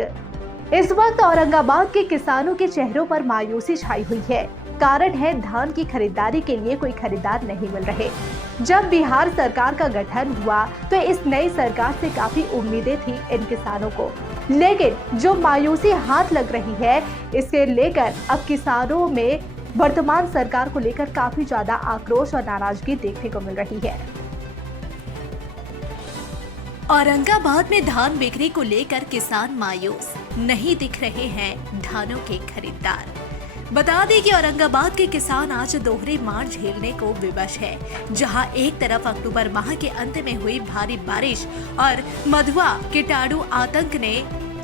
इस वक्त औरंगाबाद के किसानों के चेहरों पर मायूसी छाई हुई है। कारण है धान की खरीदारी के लिए कोई खरीदार नहीं मिल रहे। जब बिहार सरकार का गठन हुआ तो इस नई सरकार से काफी उम्मीदें थी इन किसानों को, लेकिन जो मायूसी हाथ लग रही है इसे लेकर अब किसानों में वर्तमान सरकार को लेकर काफी ज्यादा आक्रोश और नाराजगी देखने को मिल रही है। औरंगाबाद में धान बिक्री को लेकर किसान मायूस, नहीं दिख रहे हैं धानों के खरीदार। बता दें कि औरंगाबाद के किसान आज दोहरी मार झेलने को विवश है, जहां एक तरफ अक्टूबर माह के अंत में हुई भारी बारिश और मधुआ कीटाणु आतंक ने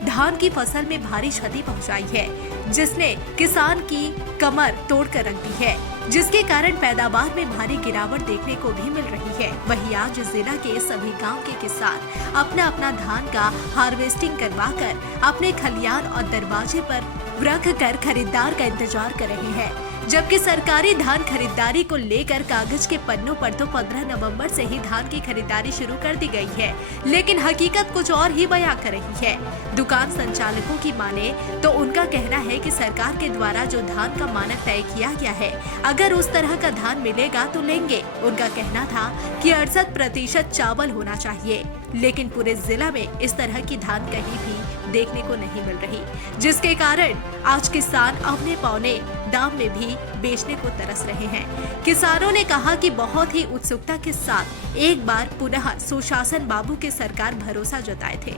धान की फसल में भारी क्षति पहुंचाई है, जिसने किसान की कमर तोड़कर रख दी है, जिसके कारण पैदावार में भारी गिरावट देखने को भी मिल रही है। वहीं आज जिला के सभी गांव के किसान अपना अपना धान का हार्वेस्टिंग करवाकर अपने खलियान और दरवाजे पर रख कर खरीदार का इंतजार कर रहे हैं, जबकि सरकारी धान खरीदारी को लेकर कागज के पन्नों पर तो 15 नवंबर से ही धान की खरीदारी शुरू कर दी गई है, लेकिन हकीकत कुछ और ही बयां कर रही है। दुकान संचालकों की माने तो उनका कहना है कि सरकार के द्वारा जो धान का मानक तय किया गया है, अगर उस तरह का धान मिलेगा तो लेंगे। उनका कहना था कि 68% चावल होना चाहिए, लेकिन पूरे जिला में इस तरह की धान कहीं भी देखने को नहीं मिल रही, जिसके कारण आज किसान अपने पौने दाम में भी बेचने को तरस रहे हैं। किसानों ने कहा कि बहुत ही उत्सुकता के साथ एक बार पुनः सुशासन बाबू के सरकार भरोसा जताए थे,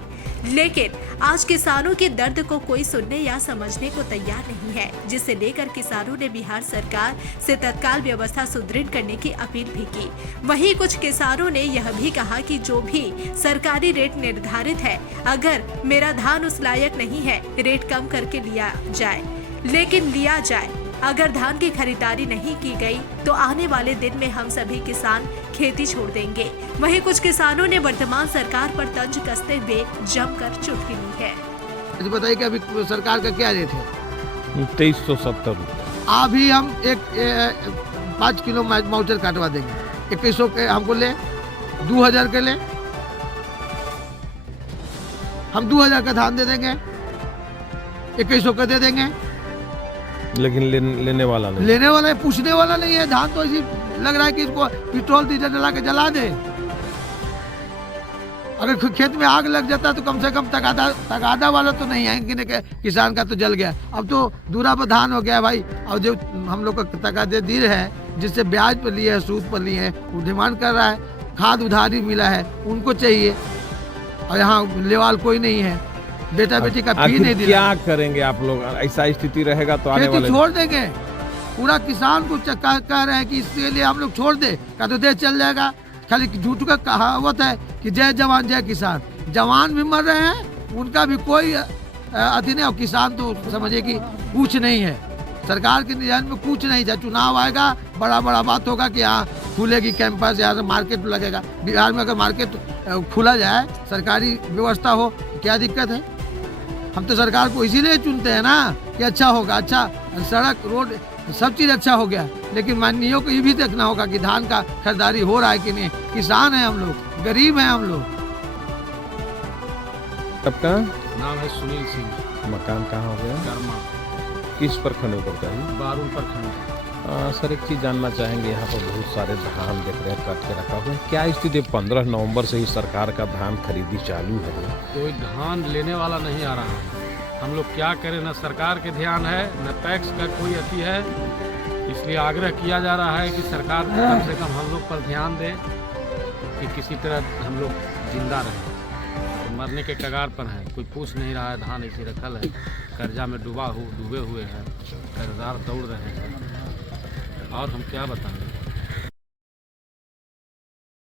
लेकिन आज किसानों के दर्द को कोई सुनने या समझने को तैयार नहीं है, जिसे लेकर किसानों ने बिहार सरकार से तत्काल व्यवस्था सुदृढ़ करने की अपील भी की। वहीं कुछ किसानों ने यह भी कहा कि जो भी सरकारी रेट निर्धारित है, अगर मेरा धान उस लायक नहीं है, रेट कम करके लिया जाए, लेकिन लिया जाए। अगर धान की खरीदारी नहीं की गई तो आने वाले दिन में हम सभी किसान खेती छोड़ देंगे। वहीं कुछ किसानों ने वर्तमान सरकार पर तंज कसते हुए जमकर चुटकी ली है। बताइए कि अभी सरकार का क्या रेट है? 2370 रुपये। अभी हम 5 किलो माउचर काटवा देंगे। 2100 के हमको ले, 2000 के ले, हम 2000 का धान दे देंगे, 2100 का दे देंगे। लेकिन लेने वाला नहीं, लेने वाला है, पूछने वाला नहीं है। धान तो ऐसी लग रहा है कि इसको पेट्रोल डीजल डला के जला दे। अगर खेत में आग लग जाता तो कम से कम तगादा वाला तो नहीं है कि किसान का तो जल गया। अब तो दूरा पर धान हो गया है भाई। और जो हम लोग का तगादे दीर है, जिससे ब्याज पर लिए है, सूद पर लिए है, वो डिमांड कर रहा है। खाद उधारी मिला है, उनको चाहिए, और यहाँ लेवाल कोई नहीं है। बेटा बेटी का फी नहीं दिया। क्या करेंगे आप लोग? ऐसा स्थिति रहेगा तो आने वाले छोड़ देंगे। पूरा किसान को कह रहे हैं कि इसके लिए हम लोग छोड़ दे, का तो देश चल जाएगा। खाली झूठ का कहावत है कि जय जवान जय किसान। जवान भी मर रहे हैं, उनका भी कोई अति नहीं, और किसान तो समझे कि कुछ नहीं है। सरकार के नियंत्रण में कुछ नहीं है। चुनाव आएगा, बड़ा बड़ा बात होगा कि यहाँ खुलेगी कैंपस, यहाँ से मार्केट लगेगा। बिहार में अगर मार्केट खुला जाए, सरकारी व्यवस्था हो, क्या दिक्कत है? हम तो सरकार को इसीलिए चुनते हैं ना कि अच्छा होगा, अच्छा सड़क रोड सब चीज अच्छा हो गया। लेकिन माननीयों को ये भी देखना होगा कि धान का खरीदारी हो रहा है कि नहीं। किसान है हम लोग, गरीब हैं हम लोग। आपका नाम है सुनील सिंह। मकान कहाँ हो गया? कर्मा। किस प्रखंड में पड़ता है? बारूल प्रखंड। सर, एक चीज़ जानना चाहेंगे, यहाँ पर बहुत सारे धान देख रहे हैं कट के रखा हुआ है, क्या स्थिति? 15 नवंबर से ही सरकार का धान खरीदी चालू है। कोई धान लेने वाला नहीं आ रहा है। हम लोग क्या करें, न सरकार के ध्यान है, न टैक्स का कोई अति है। इसलिए आग्रह किया जा रहा है कि सरकार कम से कम हम लोग पर ध्यान दे कि किसी तरह हम लोग जिंदा रहें। तो मरने के कगार पर है, कोई पूछ नहीं रहा है। धान ऐसे रखल है, कर्जा में डूबे हुए हैं, कर्जदार दौड़ रहे हैं, और हम क्या बताएं।